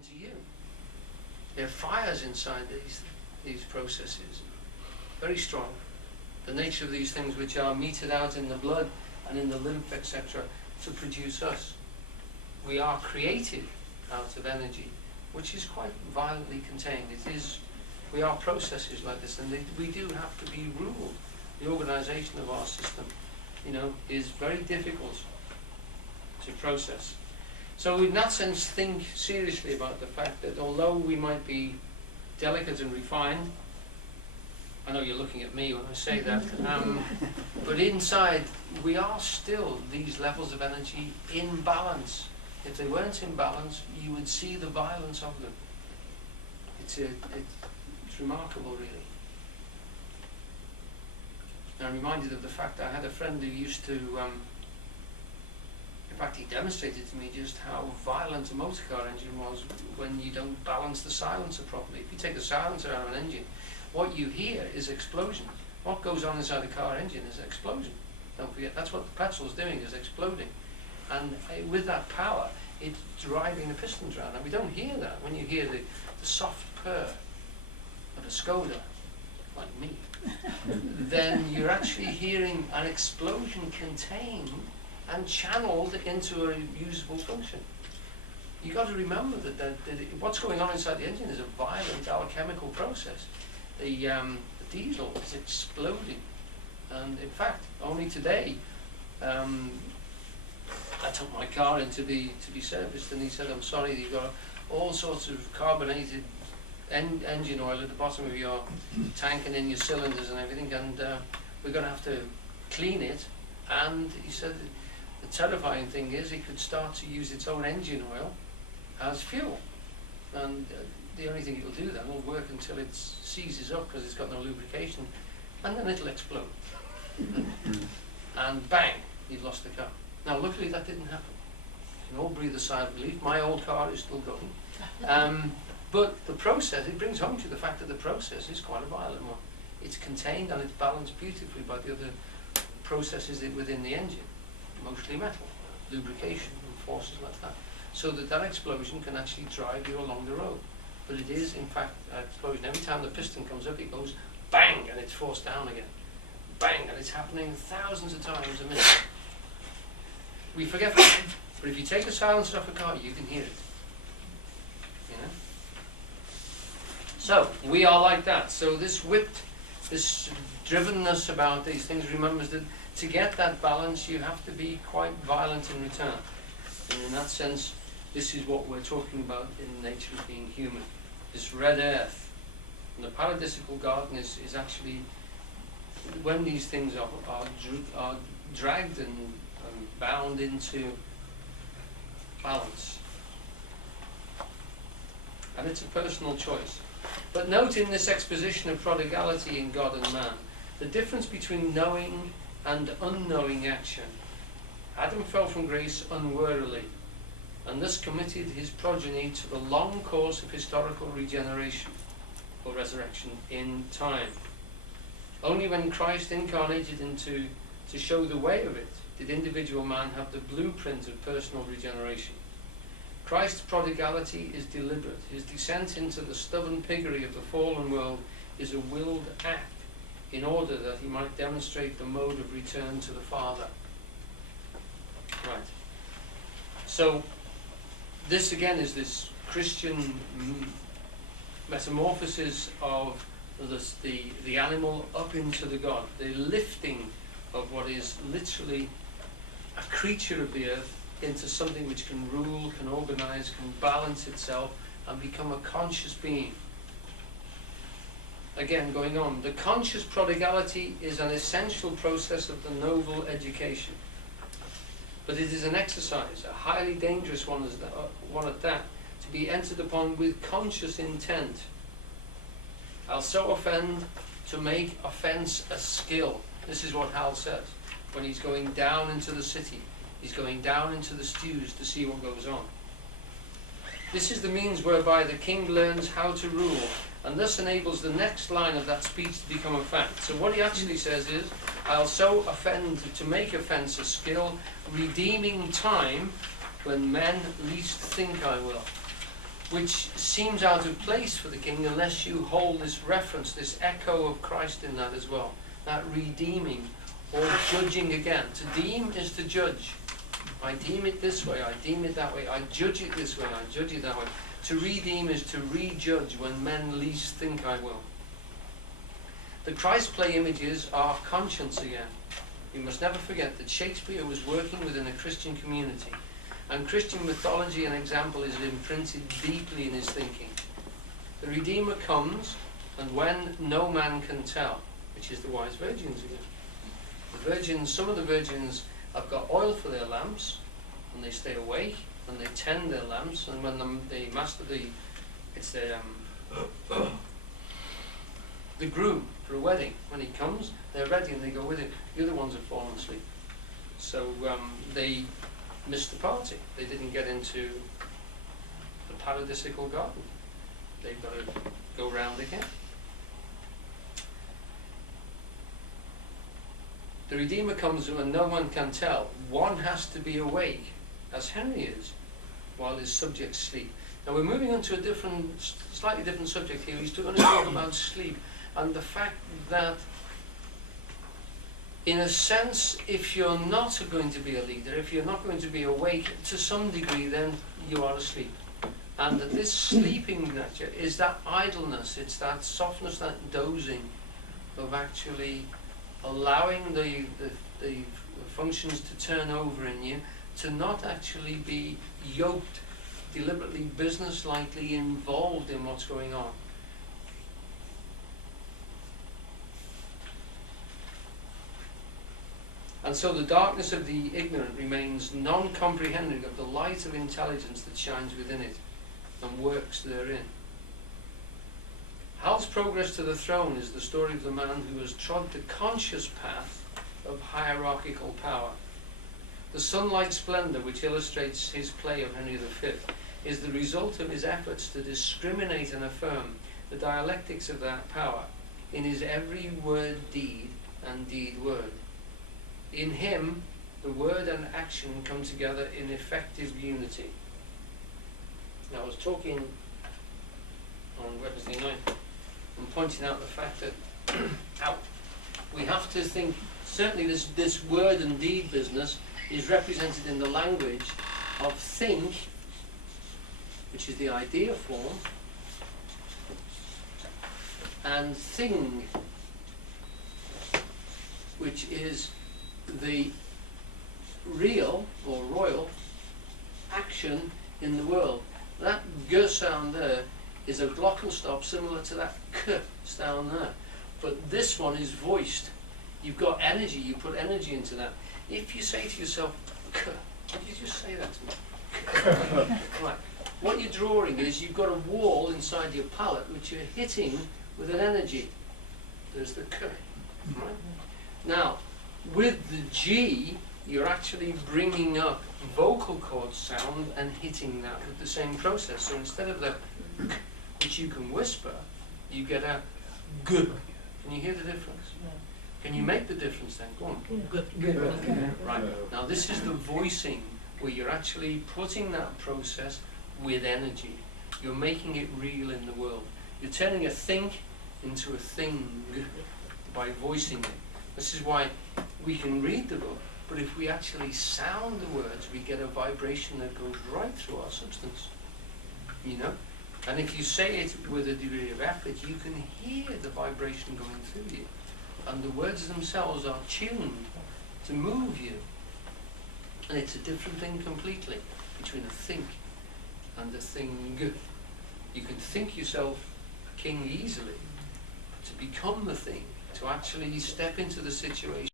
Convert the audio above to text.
into you. There are fires inside these processes, very strong. The nature of these things which are meted out in the blood and in the lymph, etc., to produce us. We are created out of energy, which is quite violently contained. We are processes like this, and we do have to be ruled. The organisation of our system, is very difficult to process. So in that sense, think seriously about the fact that although we might be delicate and refined, I know you're looking at me when I say that, but inside we are still these levels of energy in balance. If they weren't in balance, you would see the violence of them. It's remarkable, really. And I'm reminded of the fact that I had a friend who used to, in fact he demonstrated to me just how violent a motor car engine was when you don't balance the silencer properly. If you take the silencer out of an engine, what you hear is explosion. What goes on inside the car engine is explosion. Don't forget, that's what the petrol's doing, is exploding. And with that power, it's driving the pistons around. And we don't hear that when you hear the soft purr of a Skoda, like me. Then you're actually hearing an explosion contained and channeled into a usable function. You've got to remember that what's going on inside the engine is a violent alchemical process. The diesel is exploding. And in fact, only today, I took my car in to be serviced, and he said, "I'm sorry, you've got all sorts of carbonated engine oil at the bottom of your tank and in your cylinders and everything, and we're going to have to clean it." And he said the terrifying thing is it could start to use its own engine oil as fuel, and the only thing it'll do then will work until it seizes up because it's got no lubrication, and then it'll explode. And bang, you've lost the car. Now luckily that didn't happen. You can all breathe a sigh of relief. My old car is still going. But the process, it brings home to the fact that the process is quite a violent one. It's contained and it's balanced beautifully by the other processes within the engine, mostly metal, lubrication and forces like that, so that explosion can actually drive you along the road. But it is, in fact, an explosion. Every time the piston comes up, it goes bang, and it's forced down again. Bang, and it's happening thousands of times a minute. We forget that, but if you take the silencer off a car, you can hear it. So, we are like that. So this drivenness about these things remembers that to get that balance, you have to be quite violent in return. And in that sense, this is what we're talking about in the nature of being human. This red earth. And the paradisical garden is actually when these things are dragged and bound into balance. And it's a personal choice. But note in this exposition of prodigality in God and man, the difference between knowing and unknowing action. Adam fell from grace unwarily, and thus committed his progeny to the long course of historical regeneration, or resurrection, in time. Only when Christ incarnated to show the way of it, did individual man have the blueprint of personal regeneration. Christ's prodigality is deliberate. His descent into the stubborn piggery of the fallen world is a willed act in order that he might demonstrate the mode of return to the Father. Right. So, this again is this Christian metamorphosis of the animal up into the God, the lifting of what is literally a creature of the earth into something which can rule, can organize, can balance itself, and become a conscious being. Again, going on, the conscious prodigality is an essential process of the noble education. But it is an exercise, a highly dangerous one at that, to be entered upon with conscious intent. I'll so offend to make offence a skill. This is what Hal says when he's going down into the city. He's going down into the stews to see what goes on. This is the means whereby the king learns how to rule, and thus enables the next line of that speech to become a fact. So what he actually says is, I'll so offend to make offence a skill, redeeming time when men least think I will. which seems out of place for the king unless you hold this reference, this echo of Christ in that as well. That redeeming or judging again. To deem is to judge. I deem it this way, I deem it that way, I judge it this way, I judge it that way. To redeem is to rejudge when men least think I will. The Christ play images are conscience again. We must never forget that Shakespeare was working within a Christian community, and Christian mythology and example is imprinted deeply in his thinking. The Redeemer comes, and when no man can tell, which is the wise virgins again. The virgins, some of the virgins have got oil for their lamps, and they stay awake, and they tend their lamps, and when the groom for a wedding, when he comes, they're ready and they go with him. The other ones have fallen asleep. So they missed the party. They didn't get into the paradisical garden. They've got to go round again. The Redeemer comes when no one can tell. One has to be awake, as Henry is, while his subjects sleep. Now we're moving on to a slightly different subject here. He's going to talk about sleep and the fact that, in a sense, if you're not going to be a leader, if you're not going to be awake to some degree, then you are asleep. And that this sleeping nature is that idleness, it's that softness, that dozing of actually allowing the functions to turn over in you, to not actually be yoked, deliberately, business-likely involved in what's going on. And so the darkness of the ignorant remains non-comprehending of the light of intelligence that shines within it and works therein. Hal's progress to the throne is the story of the man who has trod the conscious path of hierarchical power. The sunlight splendor which illustrates his play of Henry V is the result of his efforts to discriminate and affirm the dialectics of that power in his every word deed and deed word. In him, the word and action come together in effective unity. Now, I was talking on Wednesday night and pointing out the fact that we have to think, certainly this word and deed business is represented in the language of think, which is the idea form, and thing, which is the real or royal action in the world. That g sound there is a glottal stop similar to that k sound there. But this one is voiced. You've got energy, you put energy into that. If you say to yourself, k, what did you just say that to me? Right. What you're drawing is you've got a wall inside your palate which you're hitting with an energy. There's the k. Right? Now, with the G, you're actually bringing up vocal cord sound and hitting that with the same process. So instead of the k, which you can whisper, you get a g. Can you hear the difference? Can you make the difference then? Go on. Right. Now this is the voicing where you're actually putting that process with energy. You're making it real in the world. You're turning a think into a thing by voicing it. This is why we can read the book, but if we actually sound the words, we get a vibration that goes right through our substance. You know? And if you say it with a degree of effort, you can hear the vibration going through you. And the words themselves are tuned to move you. And it's a different thing completely between a think and a thing. You can think yourself a king easily. To become the thing, to actually step into the situation